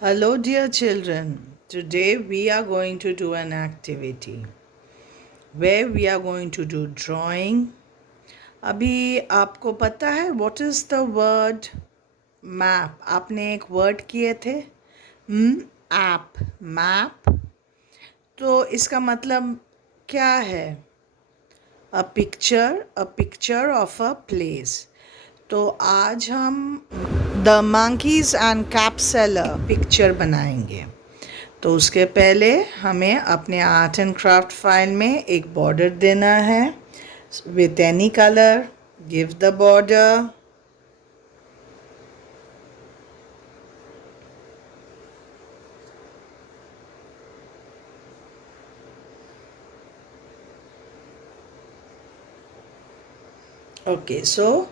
Hello, dear children. Today we are going to do an activity where we are going to do drawing. अभी आपको पता है what is the word map? आपने एक word किए थे app map. तो इसका मतलब क्या है? A picture of a place. तो आज हम The Monkeys and Cap Seller picture बनाएंगे. तो उसके पहले हमें अपने आर्ट एंड क्राफ्ट फाइल में एक बॉर्डर देना है with any colour. Give the border. Okay, so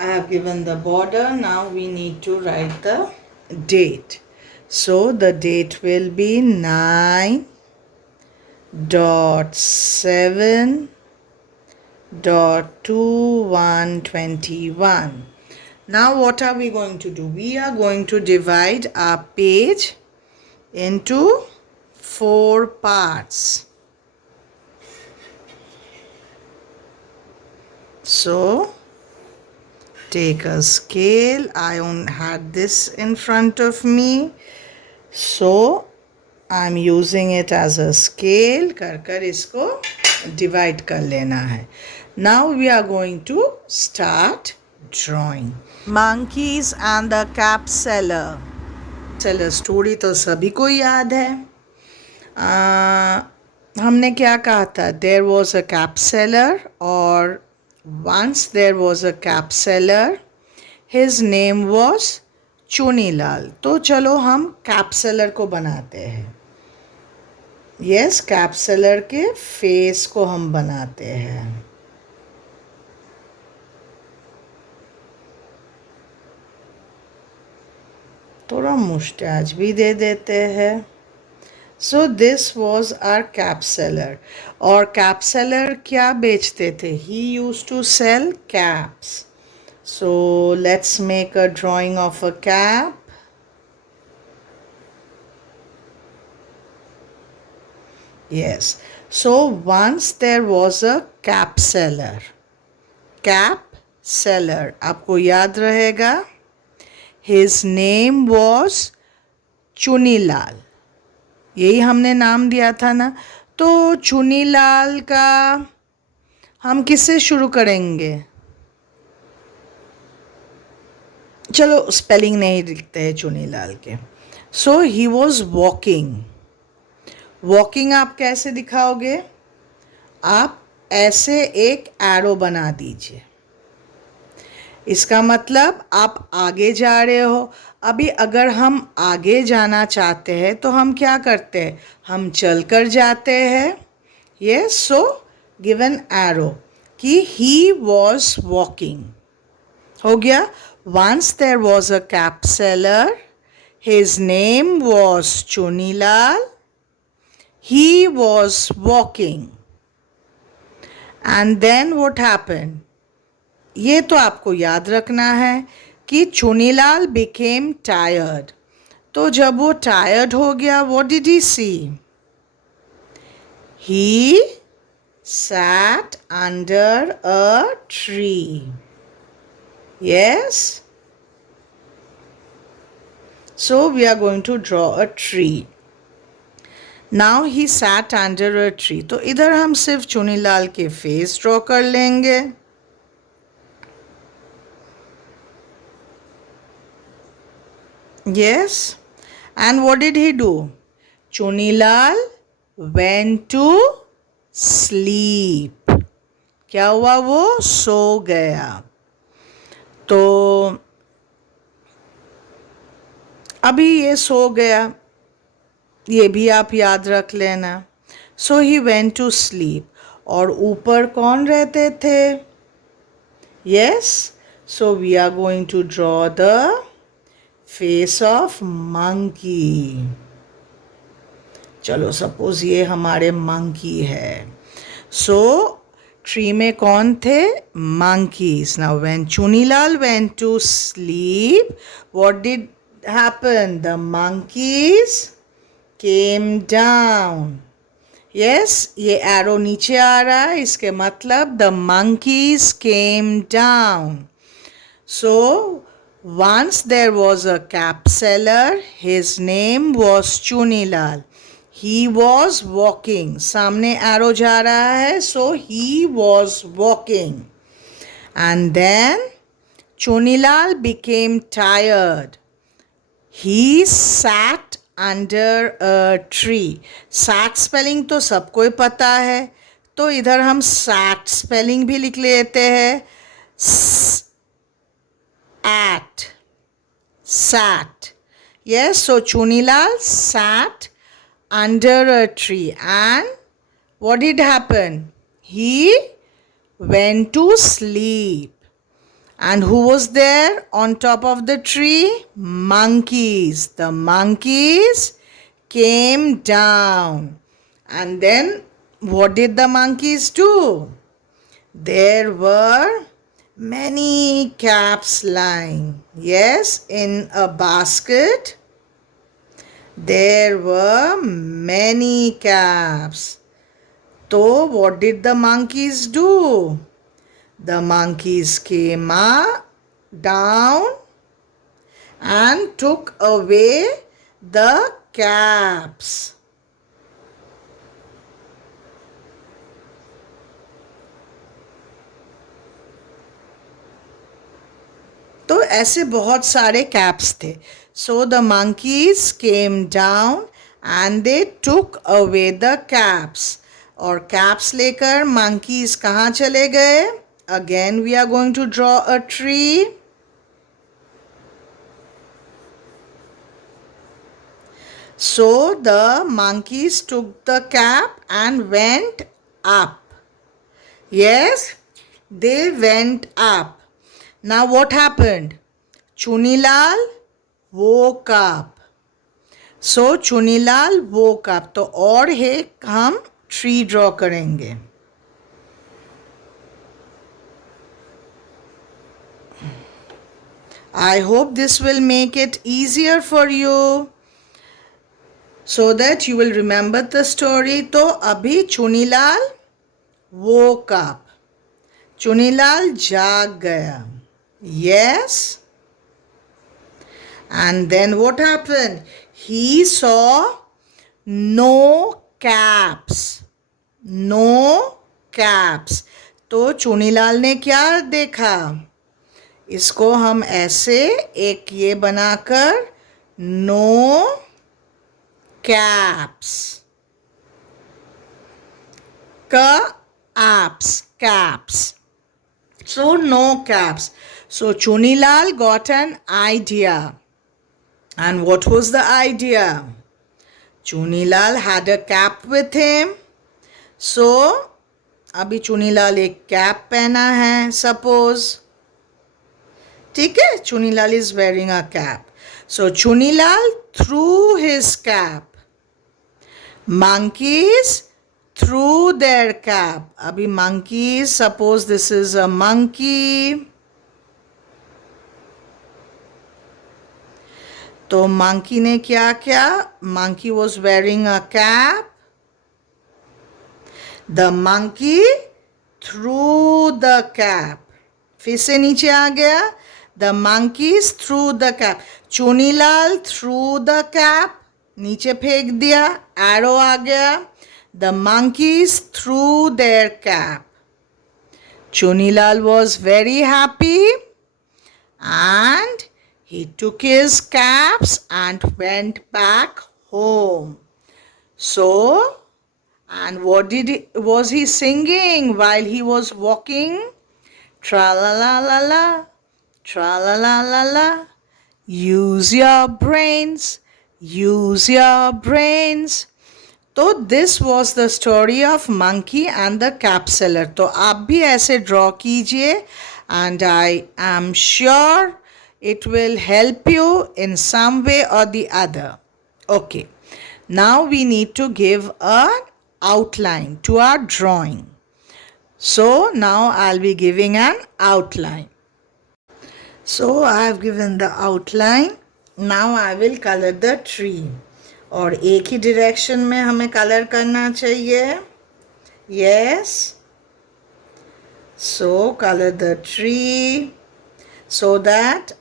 I have given the border. Now we need to write the date. So the date will be 9.7.2121. Now what are we going to do? We are going to divide our page into 4 parts. So take a scale. I had this in front of me, so I'm using it as a scale. कर इसको divide कर लेना है. Now we are going to start drawing. Monkeys and the Cap Seller. Seller story तो सभी को याद है. हमने क्या कहा था? There was a cap seller, or once there was a cap seller. His name was Chunilal. तो चलो हम कैप सेलर को बनाते हैं. यस, कैप सेलर के फेस को हम बनाते हैं. थोड़ा मुस्टैच भी दे देते हैं. So this was our cap seller. और कैप सेलर क्या बेचते थे? He use to sell caps. So let's make a drawing of a cap. Yes. So once there was a cap seller. Cap seller. आपको याद रहेगा. His name was Chunilal. यही हमने नाम दिया था ना. तो चुनीलाल का हम किससे शुरू करेंगे? चलो स्पेलिंग नहीं लिखते हैं चुनीलाल के. सो ही वॉज वॉकिंग. वॉकिंग आप कैसे दिखाओगे? आप ऐसे एक एरो बना दीजिए. इसका मतलब आप आगे जा रहे हो. अभी अगर हम आगे जाना चाहते हैं तो हम क्या करते हैं? हम चल कर जाते हैं. ये सो गिव एन एरो कि ही वॉज वॉकिंग. हो गया. Once there was a cap seller. His name was Chunilal. He was walking. And then what happened? ये तो आपको याद रखना है कि चुनीलाल became tired. तो जब वो tired हो गया, what did he see? He sat under a tree. Yes. So we are going to draw a tree. Now he sat under a tree. तो इधर हम सिर्फ चुनीलाल के फेस ड्रॉ कर लेंगे. Yes. And what did he do? Chunilal went to sleep. क्या हुआ? वो सो गया. तो अभी ये सो गया, ये भी आप याद रख लेना. So he went to sleep. और ऊपर कौन रहते थे? Yes. So we are going to draw the face of monkey. चलो सपोज ये हमारे मंकी है. सो ट्री में कौन थे? monkeys. Now when Chunilal went to sleep, what did happened? The monkeys came down. Yes, ये arrow नीचे आ रहा है, इसके मतलब the monkeys came down. So, once there was a cap seller, his name was Chunilal. He was walking. सामने arrow जा रहा है, so he was walking. And then Chunilal became tired. He sat under a tree. Sat spelling तो सबको ही पता है, तो इधर हम sat spelling भी लिख लेते हैं. At, sat. Yes, so Chunilal sat under a tree, and what did happen? He went to sleep. And who was there on top of the tree? Monkeys. The monkeys came down. And then what did the monkeys do? There were many caps lying. Yes, in a basket there were many caps. So what did the monkeys do? The monkeys came down and took away the caps. तो ऐसे बहुत सारे caps थे. So the monkeys came down and they took away the caps. और caps लेकर monkeys कहाँ चले गए? Again we are going to draw a tree. So the monkeys took the cap and went up. Yes, they went up. Now what happened? Chunilal woke up. So Chunilal woke up. तो और एक हम tree draw करेंगे. I hope this will make it easier for you so that you will remember the story. तो अभी Chunilal woke up. Chunilal जाग गया. Yes. And then what happened? He saw no caps. No caps. तो चुनीलाल ने क्या देखा? इसको हम ऐसे एक ये बनाकर no caps caps. So no caps. So Chunilal got an idea. And what was the idea? Chunilal had a cap with him. So अभी चुनीलाल एक कैप पहना है, suppose. ठीक है, Chunilal is wearing a cap. So Chunilal threw his cap. Monkeys threw their cap. अभी monkeys, suppose this is a monkey. तो monkey ने क्या किया? Monkey was wearing a cap. The monkey threw the cap. फिर से नीचे आ गया. The monkeys threw the cap. Chunilal threw the cap. नीचे फेंक दिया. Arrow आ गया. The monkeys threw their cap. Chunilal was very happy and he took his caps and went back home. So, and what was he singing while he was walking? Tra-la-la-la-la, tra-la-la-la-la. Use your brains, use your brains. तो this was the story of monkey and the cap seller. तो आप भी ऐसे draw कीजिए and I am sure it will help you in some way or the other. Okay, now we need to give an outline to our drawing. So now I'll be giving an outline. So I have given the outline. Now I will colour the tree. और एक ही direction में हमें colour करना चाहिए. Yes. So colour the tree so that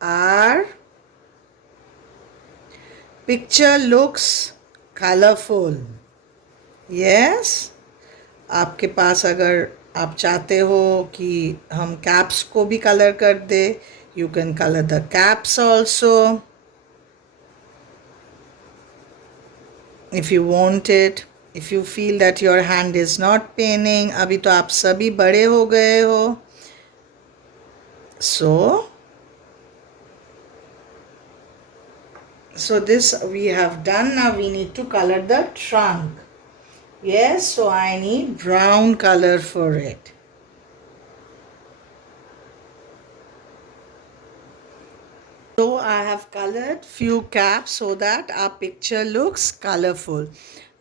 our picture looks colorful. Yes. आपके पास अगर आप चाहते हो कि हम कैप्स को भी कलर कर दे, you can colour the caps also if you want it. If you feel that your hand is not paining, अभी तो आप सभी बड़े हो गए हो. So this we have done. Now we need to color the trunk. Yes, so I need brown color for it. So I have colored few caps so that our picture looks colorful.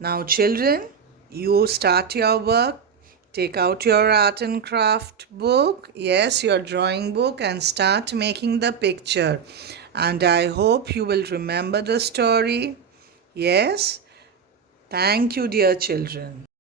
Now children, you start your work. Take out your art and craft book, yes, your drawing book, and start making the picture. And I hope you will remember the story. Yes. Thank you, dear children.